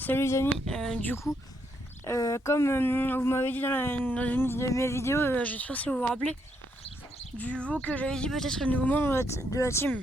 Salut les amis, comme vous m'avez dit dans une de mes vidéos, j'espère que vous vous rappelez du veau que j'avais dit peut-être le nouveau membre de la team.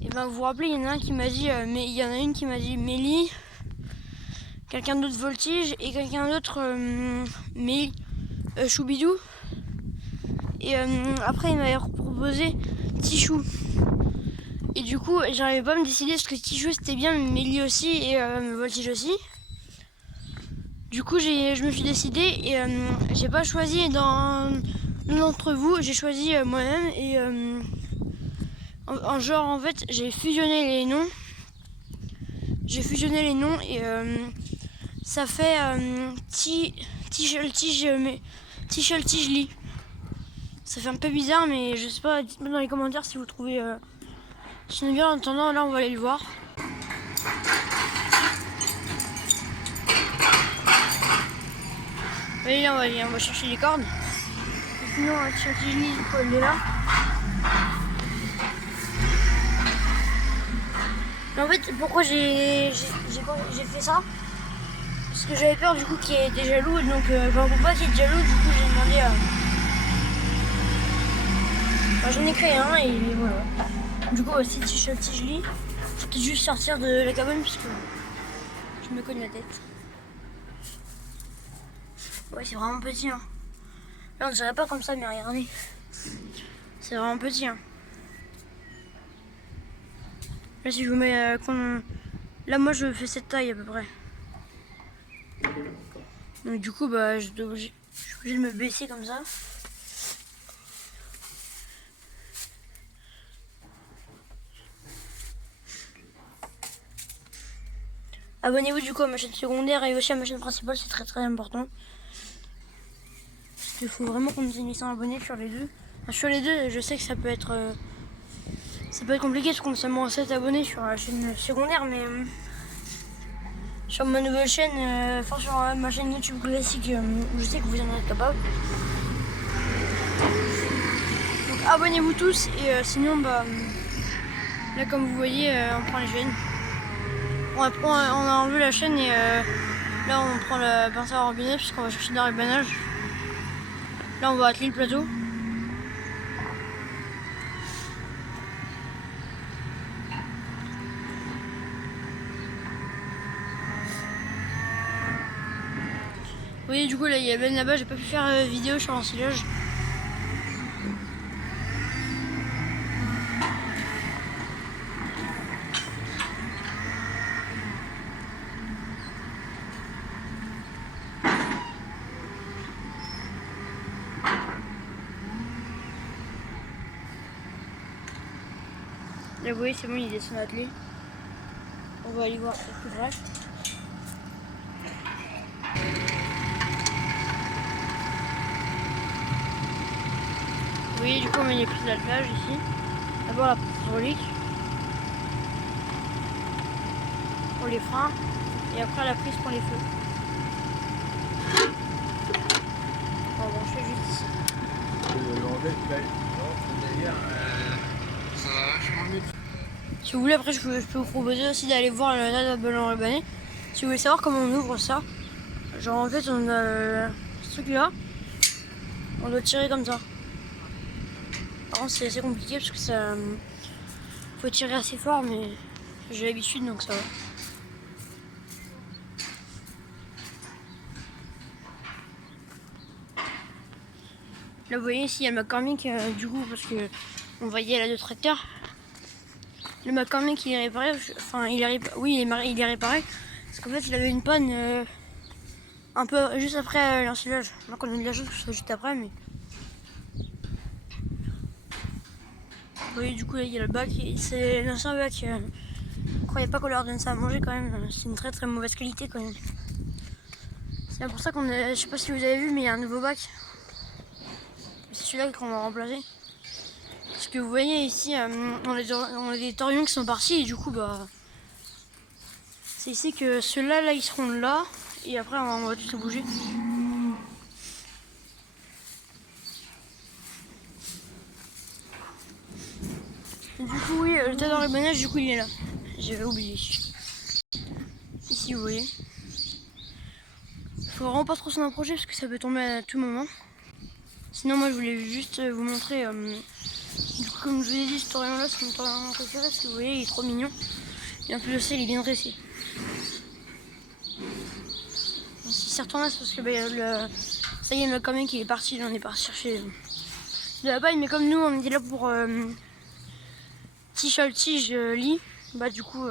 Et ben vous vous rappelez, il y en a un qui m'a dit, il y en a une qui m'a dit Mélie, quelqu'un d'autre Voltige et quelqu'un d'autre Choubidou. Et après il m'avait proposé Tichou. Et du coup j'arrivais pas à me décider parce que Tichou c'était bien, mais Mélie aussi et Voltige aussi. Du coup je me suis décidé et j'ai pas choisi d'entre vous, j'ai choisi moi-même et en fait j'ai fusionné les noms. Et ça fait Ticheltigeli. Ça fait un peu bizarre, mais je sais pas, dites-moi dans les commentaires si vous trouvez sinon bien. En attendant, là on va aller le voir. Allez, là, on va chercher les cordes. Et sinon, Ticheltigeli, il est là. Mais en fait, pourquoi j'ai fait ça? Parce que j'avais peur du coup qu'il y ait des jaloux, donc pour pas qu'il y ait de jaloux, du coup j'ai demandé à... j'en ai créé un et voilà. Du coup c'est Ticheltigeli. Je vais juste sortir de la cabane parce que je me cogne la tête. Ouais, c'est vraiment petit hein. Là on dirait pas comme ça, mais regardez. C'est vraiment petit hein. Là si je vous mets là moi je fais cette taille à peu près. Donc du coup je suis obligé de me baisser comme ça. Abonnez-vous du coup à ma chaîne secondaire et aussi à ma chaîne principale, c'est très très important. Parce qu'il faut vraiment qu'on ait 100 abonnés sur les deux. Enfin, sur les deux, je sais que ça peut être compliqué parce qu'on a seulement 7 abonnés sur la chaîne secondaire, mais sur ma nouvelle chaîne, sur ma chaîne YouTube classique, je sais que vous en êtes capable. Donc abonnez-vous tous et sinon là comme vous voyez on prend les chaînes. On a enlevé la chaîne et là on prend la pince à robinet puisqu'on va chercher dans les banages. Là on va atteler le plateau. Vous voyez du coup là il y a Ben là-bas, j'ai pas pu faire vidéo sur l'ensilage. Là vous voyez c'est bon, il descend l'atelier. On va aller voir plus près. Vous voyez du coup on met les prises d'attelage ici. D'abord la prise hydraulique pour les freins et après la prise pour les feux. On va brancher juste ici. Si vous voulez, après je peux vous proposer aussi d'aller voir le tas de ballons rubanés. Si vous voulez savoir comment on ouvre ça, genre en fait on a ce truc là, on doit tirer comme ça. Par contre c'est assez compliqué parce que ça faut tirer assez fort, mais j'ai l'habitude donc ça va. Là vous voyez ici il y a le McCormick du coup parce que on va y aller à deux tracteurs. Le McCormick il est réparé, enfin il est réparé parce qu'en fait il avait une panne un peu juste après l'ensilage. Donc on a de la chance que ce soit juste après, mais vous voyez du coup là il y a le bac, c'est l'ancien bac. Croyez pas qu'on leur donne ça à manger quand même, c'est une très très mauvaise qualité quand même. C'est pour ça qu'on a, je sais pas si vous avez vu, mais il y a un nouveau bac. C'est celui-là qu'on va remplacer. Parce que vous voyez ici, on a des torions qui sont partis et du coup c'est ici que ceux-là là ils seront là et après on va tout bouger. Et du coup oui, le tas d'enrubanage du coup il est là. J'avais oublié. Ici ici, vous voyez. Faut vraiment pas trop s'en approcher parce que ça peut tomber à tout moment. Sinon moi je voulais juste vous montrer, du coup comme je vous ai dit, cet orion là c'est mon orion préféré parce que vous voyez il est trop mignon. Et en plus de ça il est bien dressé. Si c'est retourné c'est parce que ça y est, le camion qui est parti, on est parti chercher de la paille, mais comme nous on était là pour tige lit, bah du coup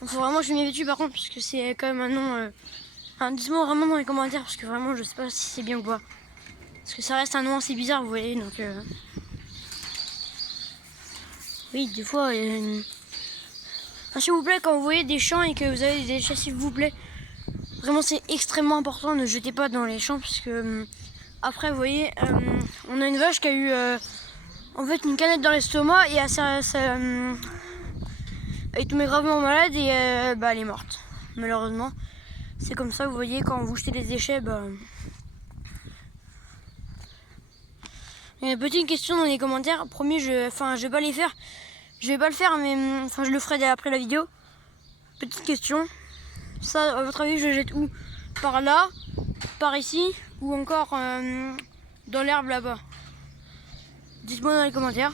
il faut vraiment que je m'y vêtue par contre puisque c'est quand même un nom. Dites-moi vraiment dans les commentaires parce que vraiment je sais pas si c'est bien ou pas. Parce que ça reste un nom assez bizarre, vous voyez, donc oui, des fois s'il vous plaît, quand vous voyez des champs et que vous avez des déchets, s'il vous plaît, vraiment c'est extrêmement important, ne jetez pas dans les champs parce que après vous voyez, on a une vache qui a eu en fait une canette dans l'estomac et elle est tombée gravement malade et elle est morte, malheureusement. C'est comme ça, vous voyez, quand vous jetez des déchets, Il y a une petite question dans les commentaires. Promis, je vais pas les faire. Je vais pas le faire, mais je le ferai après la vidéo. Petite question. Ça, à votre avis, je le jette où? Par là, par ici, ou encore dans l'herbe là-bas? Dites-moi dans les commentaires.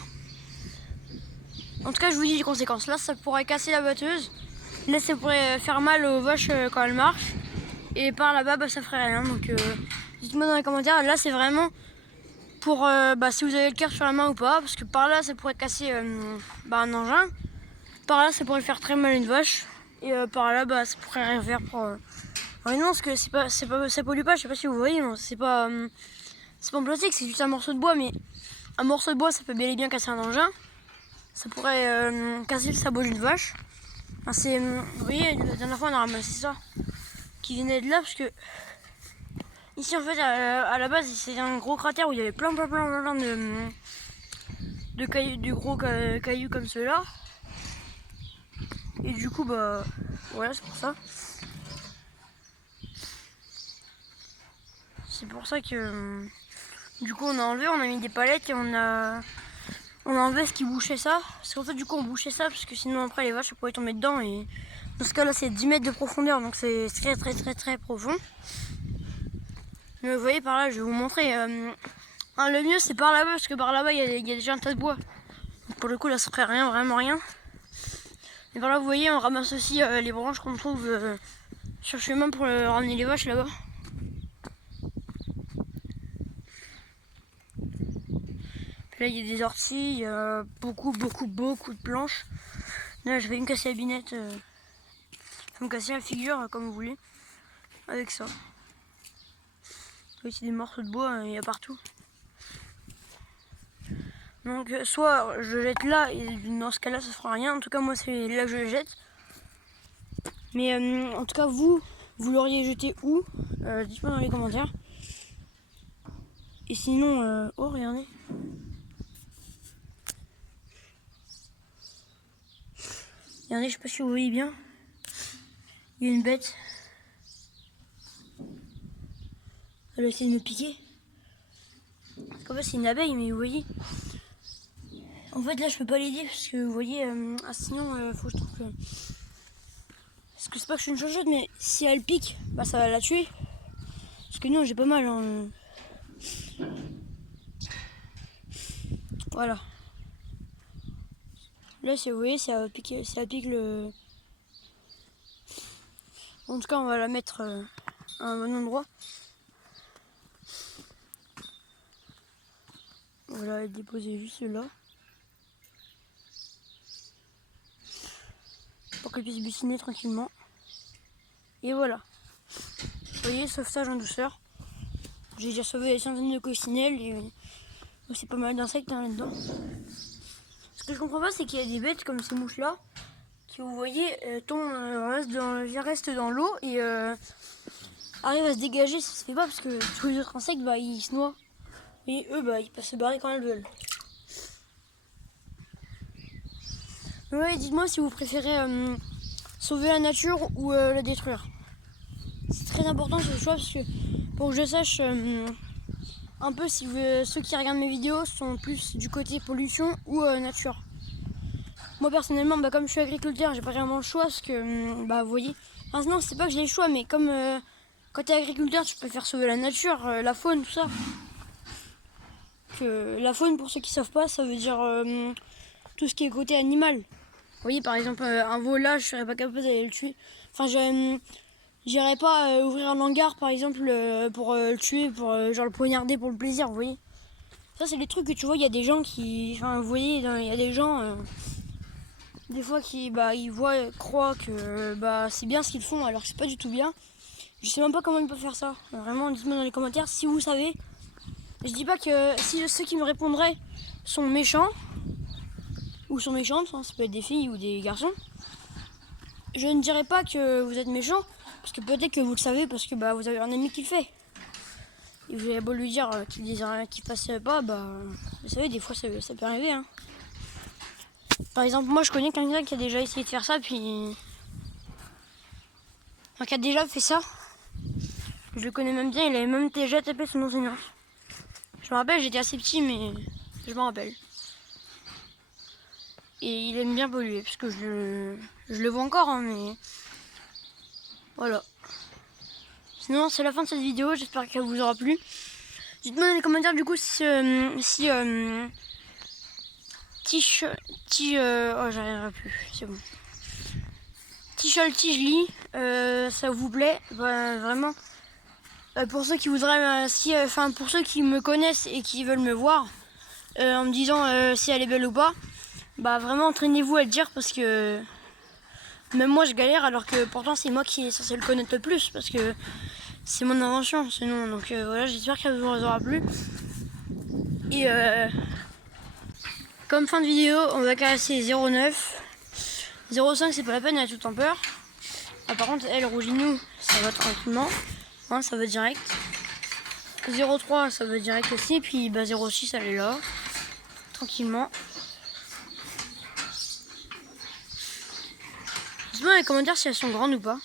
En tout cas, je vous dis les conséquences. Là, ça pourrait casser la batteuse. Là, ça pourrait faire mal aux vaches quand elles marchent. Et par là-bas, ça ferait rien. Donc, dites-moi dans les commentaires. Là, c'est vraiment pour si vous avez le cœur sur la main ou pas, parce que par là ça pourrait casser un engin, par là ça pourrait faire très mal à une vache, et par là ça pourrait rien faire pour. Non, parce que ça pollue pas, je sais pas si vous voyez, c'est pas en plastique, c'est juste un morceau de bois, mais un morceau de bois ça peut bel et bien casser un engin, ça pourrait casser le sabot d'une vache. Vous voyez, la dernière fois on a ramassé ça, qui venait de là, parce que ici en fait à la base c'est un gros cratère où il y avait plein de cailloux, de gros cailloux comme ceux-là. Et du coup voilà, c'est pour ça. C'est pour ça que du coup on a enlevé, on a mis des palettes et on a enlevé ce qui bouchait ça. Parce qu'en fait du coup on bouchait ça parce que sinon après les vaches pourraient tomber dedans, et dans ce cas là c'est 10 mètres de profondeur, donc c'est très profond. Mais vous voyez par là, je vais vous montrer. Le mieux c'est par là-bas, parce que par là-bas il y a déjà un tas de bois. Donc pour le coup là ça ferait rien, vraiment rien. Et par là vous voyez on ramasse aussi les branches qu'on trouve sur le chemin pour ramener les vaches là-bas. Puis là il y a des orties, il y a beaucoup de planches. Là je vais me casser la binette, me casser la figure comme vous voulez avec ça. Ici des morceaux de bois, il y a partout. Donc soit je jette là et dans ce cas là ça fera rien. En tout cas moi c'est là que je le jette. Mais en tout cas vous l'auriez jeté où? Dites-moi dans les commentaires. Et sinon, oh regardez. Regardez, je sais pas si vous voyez bien. Il y a une bête. Elle a essayé de me piquer. Parce qu'en fait c'est une abeille, mais vous voyez. En fait là je peux pas l'aider parce que vous voyez, sinon faut que je trouve que. Parce que c'est pas que je suis une changeuse, mais si elle pique, ça va la tuer. Parce que non, j'ai pas mal. Hein. Voilà. Là si vous voyez, ça pique le. En tout cas on va la mettre à un bon endroit. Voilà, déposer juste là. Pour qu'elle puisse butiner tranquillement. Et voilà. Vous voyez, sauvetage en douceur. J'ai déjà sauvé des centaines de coccinelles et c'est pas mal d'insectes là-dedans. Ce que je comprends pas, c'est qu'il y a des bêtes comme ces mouches là qui, vous voyez, restent dans l'eau et arrivent à se dégager. Ça se fait pas parce que tous les autres insectes ils se noient. Et eux ils peuvent se barrer quand elles veulent. Ouais, dites-moi si vous préférez sauver la nature ou la détruire. C'est très important ce choix parce que pour que je sache un peu si ceux qui regardent mes vidéos sont plus du côté pollution ou nature. Moi personnellement, bah, comme je suis agriculteur, j'ai pas vraiment le choix parce que, bah vous voyez, enfin, non, c'est pas que j'ai le choix, mais comme quand t'es agriculteur, tu préfères sauver la nature, la faune, tout ça. Que la faune, pour ceux qui savent pas, ça veut dire tout ce qui est côté animal. Vous voyez, par exemple, un veau là, je serais pas capable d'aller le tuer. Enfin, j'irais pas ouvrir un hangar, par exemple, pour le tuer, pour genre le poignarder pour le plaisir, vous voyez. Ça, c'est des trucs que tu vois, il y a des gens qui... Enfin, vous voyez, il y a des gens... des fois qui ils croient que c'est bien ce qu'ils font alors que c'est pas du tout bien. Je sais même pas comment ils peuvent faire ça. Vraiment, dites-moi dans les commentaires si vous savez. Je dis pas que si ceux qui me répondraient sont méchants ou sont méchantes, hein, ça peut être des filles ou des garçons. Je ne dirais pas que vous êtes méchants parce que peut-être que vous le savez parce que vous avez un ami qui le fait. Et vous avez beau lui dire qu'il fasse pas, vous savez, des fois ça peut arriver. Hein. Par exemple, moi je connais quelqu'un qui a déjà essayé de faire ça, puis. Enfin, qui a déjà fait ça. Je le connais même bien, il avait même déjà tapé son enseignant. Je me rappelle, j'étais assez petit, mais je me rappelle. Et il aime bien polluer, parce que je le vois encore, hein, mais. Voilà. Sinon, c'est la fin de cette vidéo, j'espère qu'elle vous aura plu. Dites-moi dans les commentaires du coup oh, j'arriverai plus, c'est bon. Tichol Tigely, ça vous plaît, vraiment. Pour ceux qui voudraient, pour ceux qui me connaissent et qui veulent me voir, en me disant si elle est belle ou pas, vraiment entraînez-vous à le dire parce que même moi je galère alors que pourtant c'est moi qui est censé le connaître le plus parce que c'est mon invention ce nom. Donc voilà, j'espère qu'elle vous aura plu. Et comme fin de vidéo, on va caresser 09. 05 c'est pas la peine, elle a tout en peur. Par contre elle Rouginou, ça va tranquillement, hein, ça va direct. 03 ça va direct aussi, puis 06 elle est là, tranquillement. Dites-moi dans les commentaires si elles sont grandes ou pas.